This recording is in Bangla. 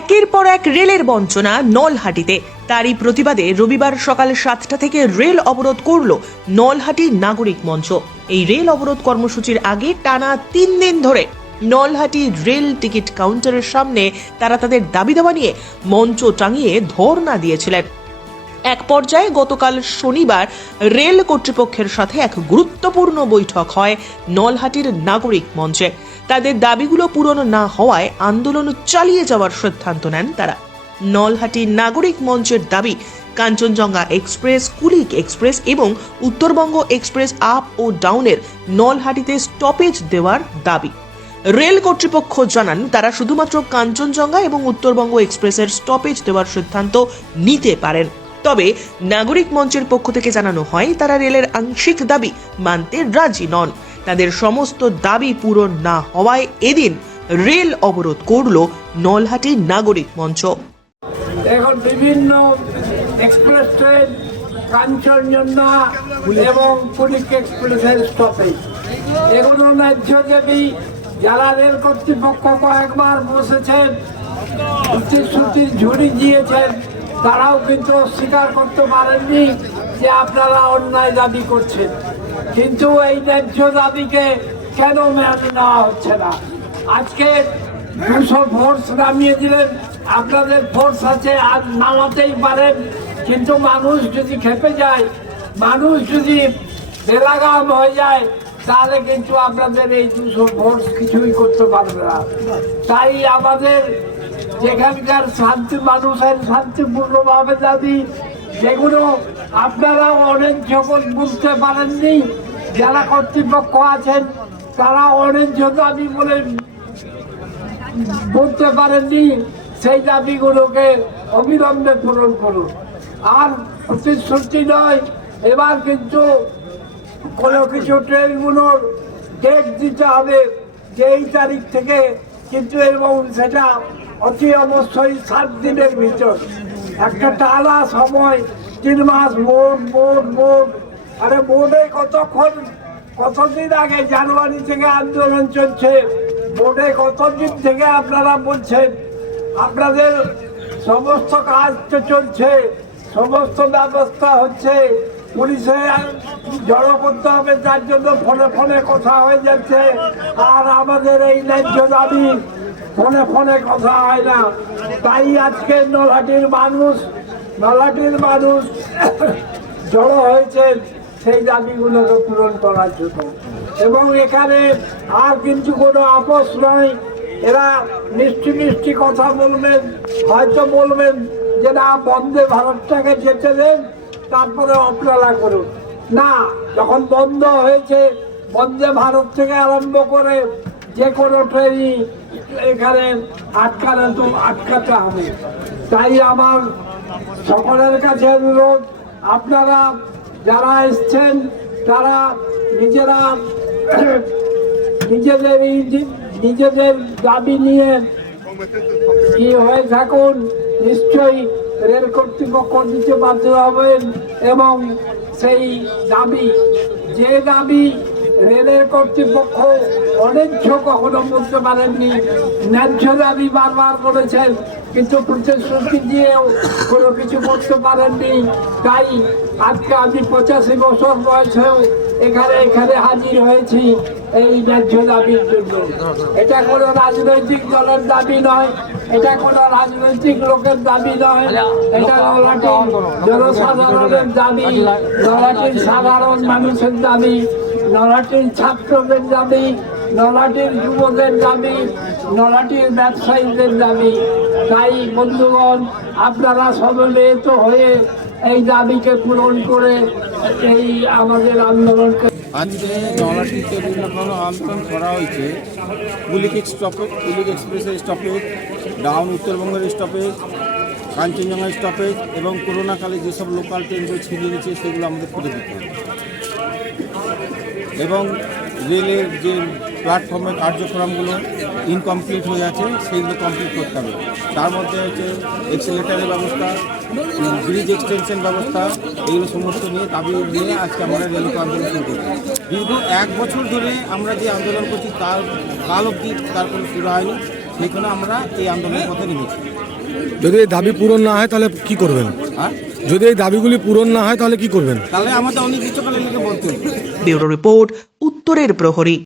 একের পর এক রেলের বঞ্চনা নলহাটিতে। তারই প্রতিবাদে রবিবার সকাল 7টা থেকে রেল অবরোধ করল নলহাটি নাগরিক মঞ্চ। এই রেল অবরোধ কর্মসূচির আগে টানা 3 দিন ধরে নলহাটি রেল টিকিট কাউন্টারের সামনে তারা তাদের দাবি দাওয়া নিয়ে মঞ্চ টাঙিয়ে ধর্ণা দিয়েছিলেন। এক পর্যায়ে গতকাল শনিবার রেল কর্তৃপক্ষের সাথে এক গুরুত্বপূর্ণ বৈঠক হয় নলহাটির নাগরিক মঞ্চে। তাদের দাবিগুলো পূরণ না হওয়ায় আন্দোলন চালিয়ে যাওয়ার সিদ্ধান্ত নেন তারা। নলহাটি নাগরিক মঞ্চের দাবি, কাঞ্চনজঙ্ঘা এক্সপ্রেস, কুলিক এক্সপ্রেস এবং উত্তরবঙ্গ এক্সপ্রেস আপ ও ডাউনের নলহাটিতে স্টপেজ দেওয়ার দাবি। রেল কর্তৃপক্ষ জানান তারা শুধুমাত্র কাঞ্চনজঙ্ঘা এবং উত্তরবঙ্গ এক্সপ্রেসের স্টপেজ দেওয়ার সিদ্ধান্ত নিতে পারেন। তবে নাগরিক মঞ্চের পক্ষ থেকে জানানো হয় তারা রেলের আংশিক দাবি মানতে রাজি নন। তাদের সমস্ত দাবি পূরণ না হওয়ায় এদিন রেল অবরোধ করল নলহাটি নাগরিক মঞ্চ। এখন বিভিন্ন এক্সপ্রেস ট্রেন কাঞ্চনজঙ্ঘা এবং কুলিক এক্সপ্রেসের স্টপেজ এগুলো ন্যায্য দাবি। যারা রেল কর্তৃপক্ষ কয়েকবার বসেছেন, প্রতিশ্রুতির ঝুড়ি দিয়েছেন, তারাও কিন্তু স্বীকার করতে পারেননি যে আপনারা অন্যায় দাবি করছেন। কিন্তু এই ন্যায্য দাবিকে কেন মেনে নেওয়া হচ্ছে না? আজকে 200 ফোর্স নামিয়ে দিলেন, আপনাদের ফোর্স আছে আর নামাতেই পারেন, কিন্তু মানুষ যদি খেপে যায়, মানুষ যদি বেলাগাম হয়ে যায়, তাহলে কিন্তু আপনাদের এই 200 ফোর্স কিছুই করতে পারবে না। তাই আমাদের যেখানকার শান্তি, মানুষের শান্তিপূর্ণভাবে দাবি, যেগুলো আপনারাও অনেক যখন বুঝতে পারেননি, যারা কর্তৃপক্ষ আছেন তারা অনেক দাবি বলে বুঝতে পারেননি, সেই দাবিগুলোকে অবিলম্বে পূরণ করুন। আর প্রতিশ্রুতি নয়, এবার কিন্তু কোনো কিছু ট্রেনগুলোর ডেট দিতে হবে যে এই তারিখ থেকে, কিন্তু এবং সেটা অতি অবশ্যই 7 দিনের ভিতর। একটা টানা সময় 3 মাস বোর্ড আরে বোর্ডে কতদিন আগে জানুয়ারি থেকে আন্দোলন চলছে, বোর্ডে কতদিন থেকে আপনারা বলছেন আপনাদের সমস্ত কাজ তো চলছে, সমস্ত ব্যবস্থা হচ্ছে, পুলিশে জড়ো করতে হবে, তার জন্য ফোনে কথা হয়ে যাচ্ছে। আর আমাদের এই ন্যায্য দাবি ফোনে কথা হয় না। তাই আজকে নলহাটির মানুষ জড়ো হয়েছে সেই দাবিগুলোকে পূরণ করার জন্য। এবং এখানে আর কিন্তু কোনো আপোষ নয়। এরা মিষ্টি কথা বলবেন, হয়তো বলবেন যে না, বন্দে ভারতটাকে যেতে দেন, তারপরে অপেক্ষা করুন। না, যখন বন্ধ হয়েছে, বন্দে ভারত থেকে আরম্ভ করে যে কোনো ট্রেনই এখানে আটকাতে হবে। তাই আমার সকলের কাছে অনুরোধ, আপনারা যারা এসছেন তারা নিজেদের দাবি নিয়ে কি হয়ে থাকুন, নিশ্চয়ই রেল কর্তৃপক্ষ দিতে বাধ্য হবেন। এবং সেই দাবি, যে দাবি রেলের কর্তৃপক্ষ অন্যায্য কখনো বলতে পারেননি, ন্যায্য দাবি বারবার করেছেন, কিন্তু প্রতিশ্রুতি দিয়েও কোনো কিছু করতে পারেননি। তাই আজকে আমি 85 বছর বয়সেও এখানে হাজির হয়েছি এই ন্যায্য দাবির জন্য। এটা কোনো রাজনৈতিক দলের দাবি নয়, এটা কোনো রাজনৈতিক লোকের দাবি নয়, এটা নলহাটির জনসাধারণের দাবি, নলহাটির সাধারণ মানুষের দাবি, নলহাটির ছাত্রদের দাবি, নলহাটির যুবদের দাবি, নলহাটির ব্যবসায়ীদের দাবি। তাই বন্ধুগণ, আপনারা সমবেত হয়ে এই দাবিকে পূরণ করে এই আমাদের আন্দোলনকে। আজকে নলহাটিতে বিভিন্ন আন্দোলন করা হয়েছে। কুলিক এক্সপ্রেসের স্টপেজ, ডাউন উত্তরবঙ্গের স্টপেজ, কাঞ্চনজঙ্ঘা স্টপেজ এবং করোনাকালে যেসব লোকাল ট্রেনগুলো ছিনিয়ে নিচ্ছে সেগুলো আমাদের ফিরে দিতে হবে। এবং রেলের যে প্ল্যাটফর্মের কার্যক্রমগুলো ইনকমপ্লিট হয়ে আছে সেইগুলো কমপ্লিট করতে হবে। তার মধ্যে হচ্ছে এক্সিলেটারের ব্যবস্থা, ব্রিজ এক্সটেনশন ব্যবস্থা, এইগুলো সমস্ত নিয়ে দাবি নিয়ে আজকে আমরা রেলকে আন্দোলন শুরু করছি। দীর্ঘ 1 বছর ধরে আমরা যে আন্দোলন করছি তার কাল অবধি তার কোনো শুরু হয়নি, সেখানে আমরা এই আন্দোলনের পথে নেমেছি। যদি এই দাবি পূরণ না হয় তাহলে কি করবেন? হ্যাঁ, যদি এই দাবিগুলি পূরণ না হয় তাহলে কি করবেন? তাহলে আমাদের অনির্দিষ্টকালের লিগে বলতে হবে। ব্যুরো রিপোর্ট, উত্তরের প্রহরী।